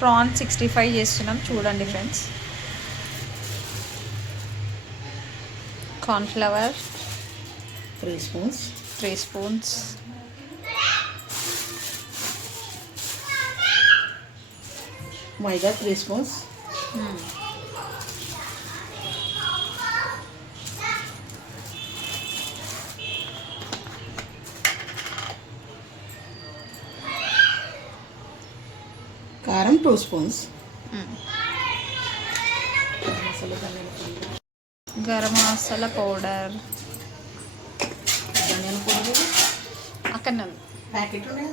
ప్రాన్ 65 చేస్తున్నాం చూడండి friends. Cornflour 3 స్పూన్స్, మైదా 3 స్పూన్స్, కారం 2 స్పూన్స్, గరం మసాలా పౌడర్, ధనియాల పౌడర్ అక్కడ ప్యాకెట్ ఉన్నాయి,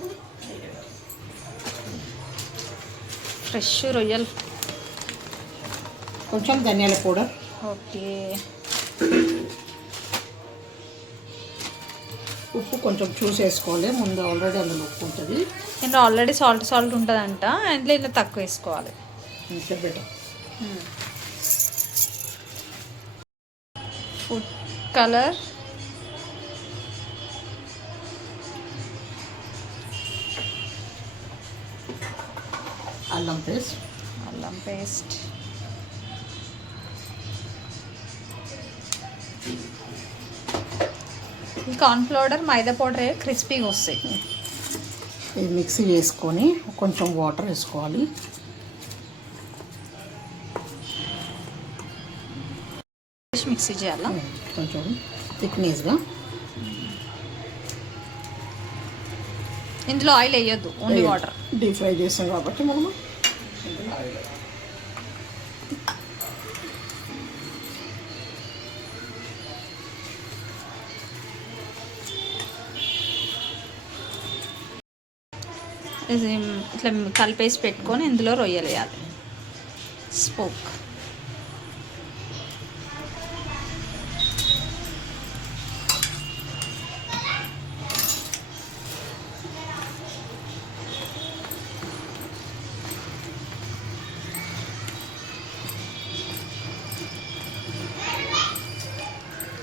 ఫ్రెష్ రొయ్యలు, కొంచెం ధనియాల పౌడర్, ఓకే, ఉప్పు కొంచెం చూసేసుకోవాలి ముందు, ఆల్రెడీ అందులో ఉప్పు ఉంటుంది. ఇందులో ఆల్రెడీ సాల్ట్ ఉంటుందంట, అందులో ఇలా తక్కువ వేసుకోవాలి. ఇంకా బెటర్. ఫుడ్ కలర్, అల్లం పేస్ట్, ఈ కార్న్ఫ్లవర్ మైదా పౌడర్ క్రిస్పీగా వస్తాయి. ఇది మిక్సీ చేసుకొని కొంచెం వాటర్ వేసుకోవాలి. మిక్సీ చేయాలా కొంచెం థిక్నెస్గా. ఇందులో ఆయిల్ వేయొద్దు, ఓన్లీ వాటర్. డీప్ ఫ్రై చేస్తాం కాబట్టి మనము ఇట్లా కలిపేసి పెట్టుకొని ఇందులో రొయ్యలు వేయాలి. స్పోక్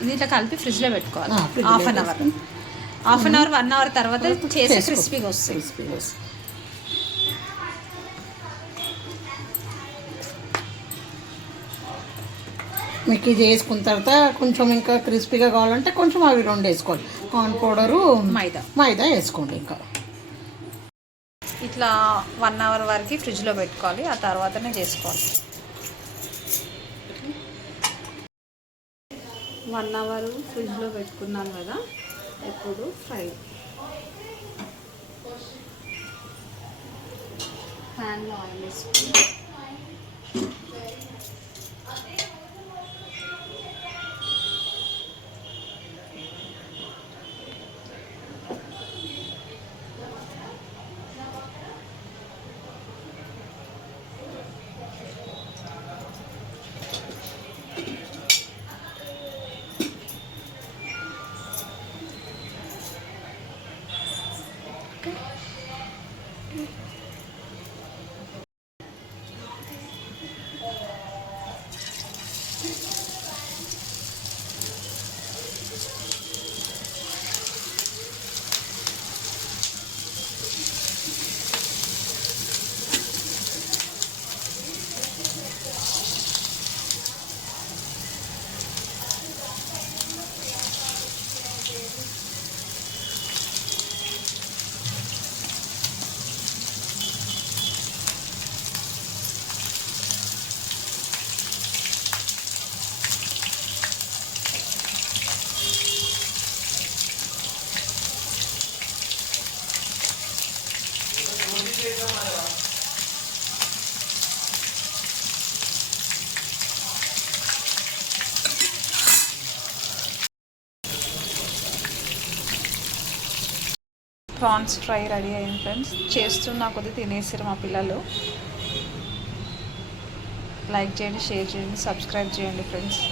ఇది ఇట్లా కలిపి ఫ్రిడ్జ్లో పెట్టుకోవాలి. హాఫ్ అన్ అవర్ 1 అవర్ తర్వాత చేసి క్రిస్పీగా వస్తాయి. మీకు ఇది వేసుకున్న తర్వాత కొంచెం ఇంకా క్రిస్పీగా కావాలంటే కొంచెం అవి 2 వేసుకోవాలి. కార్న్ పౌడరు, మైదా వేసుకోండి. ఇంకా ఇట్లా 1 అవర్ వరకు ఫ్రిడ్జ్లో పెట్టుకోవాలి, ఆ తర్వాతనే చేసుకోవాలి. 1 అవర్ ఫ్రిడ్జ్లో పెట్టుకున్నాం కదా, ఇప్పుడు ఫ్రై ప్యాన్లో ఆయిల్ వేసుకుని ప్రాన్స్ ఫ్రై రెడీ అయింది ఫ్రెండ్స్. చేస్తున్నా కొద్దిగా తినేసారు మా పిల్లలు. లైక్ చేయండి, షేర్ చేయండి, సబ్స్క్రైబ్ చేయండి ఫ్రెండ్స్.